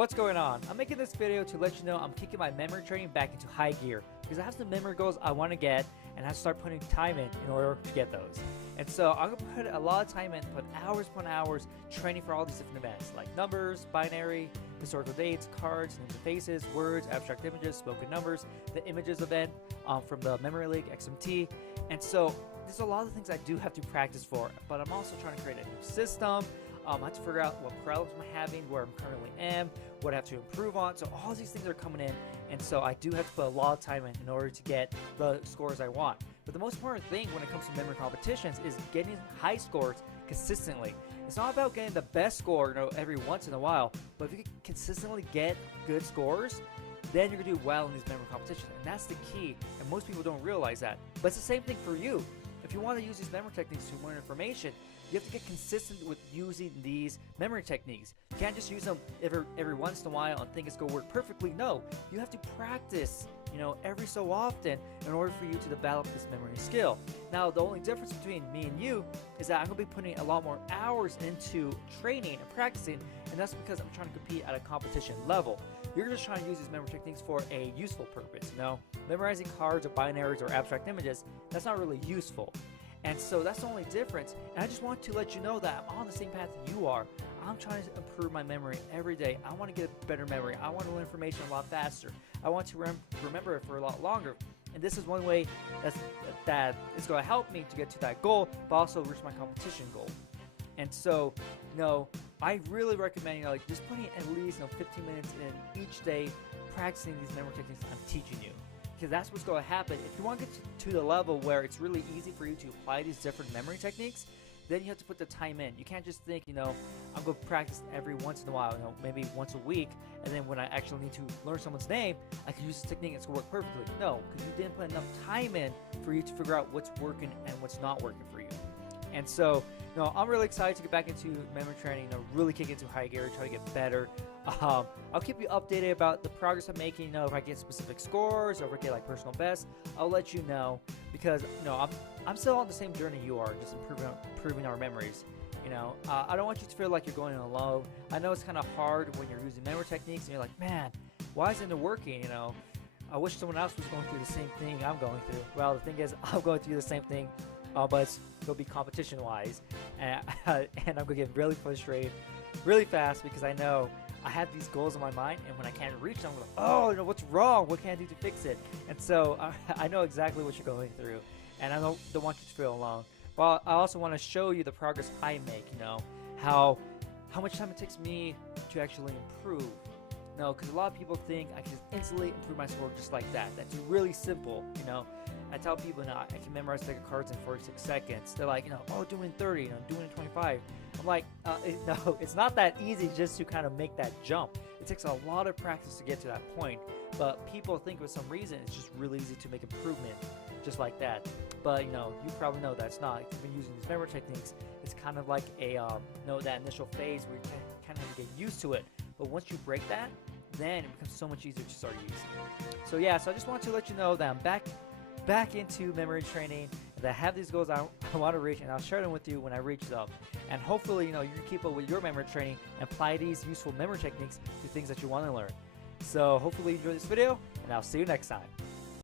What's going on? I'm making this video to let you know I'm kicking my memory training back into high gear because I have some memory goals I want to get and I have to start putting time in order to get those. And so I'm going to put a lot of time in, put hours upon hours training for all these different events like numbers, binary, historical dates, cards, names and faces, words, abstract images, spoken numbers, the images event from the Memory League, XMT. And so there's a lot of things I do have to practice for, but I'm also trying to create a new system. I have to figure out what problems I'm having, where I'm currently am, what I have to improve on. So all these things are coming in, and so I do have to put a lot of time in order to get the scores I want. But the most important thing when it comes to memory competitions is getting high scores consistently. It's not about getting the best score, every once in a while, but if you can consistently get good scores, then you're going to do well in these memory competitions. And that's the key, and most people don't realize that. But it's the same thing for you. If you want to use these memory techniques to learn information, you have to get consistent with using these memory techniques. You can't just use them every once in a while and think it's going to work perfectly. No, you have to practice, every so often in order for you to develop this memory skill. Now, the only difference between me and you is that I'm going to be putting a lot more hours into training and practicing, and that's because I'm trying to compete at a competition level. You're just trying to use these memory techniques for a useful purpose, Memorizing cards or binaries or abstract images, that's not really useful. And so that's the only difference. And I just want to let you know that I'm on the same path you are. I'm trying to improve my memory every day. I want to get a better memory. I want to learn information a lot faster. I want to remember it for a lot longer. And this is one way that is going to help me to get to that goal, but also reach my competition goal. And so, I really recommend, just putting at least 15 minutes in each day practicing these memory techniques I'm teaching you. Because that's what's going to happen. If you want to get to the level where it's really easy for you to apply these different memory techniques, then you have to put the time in. You can't just think, I'm going to practice every once in a while, maybe once a week, and then when I actually need to learn someone's name, I can use this technique and it's going to work perfectly. No, because you didn't put enough time in for you to figure out what's working and what's not working for you. And so, I'm really excited to get back into memory training, really kick into high gear, try to get better. I'll keep you updated about the progress I'm making. If I get specific scores or if I get personal best, I'll let you know because I'm still on the same journey you are, just improving our memories. I don't want you to feel like you're going alone. I know it's kind of hard when you're using memory techniques and you're like, man, why isn't it working? I wish someone else was going through the same thing I'm going through. Well, the thing is, I'm going through the same thing, but it's going to be competition-wise, and I'm going to get really frustrated really fast because I know I have these goals in my mind, and when I can't reach them, I'm like, what's wrong? What can I do to fix it? And so I know exactly what you're going through, and I don't want you to feel alone. But I also want to show you the progress I make, how much time it takes me to actually improve. Because a lot of people think I can instantly improve my score just like that. That's really simple, I tell people I can memorize deck of cards in 46 seconds. They're like, do it in 30, do it in 25. I'm like, no, it's not that easy just to kind of make that jump. It takes a lot of practice to get to that point. But people think for some reason it's just really easy to make improvement just like that. But you probably know that's not. If you've been using these memory techniques, it's kind of like that initial phase where you kind of get used to it. But once you break that, then it becomes so much easier to start using. So yeah, so I just want to let you know that I'm back into memory training, and that I have these goals I want to reach, and I'll share them with you when I reach them. And hopefully, you can keep up with your memory training and apply these useful memory techniques to things that you want to learn. So hopefully you enjoyed this video, and I'll see you next time.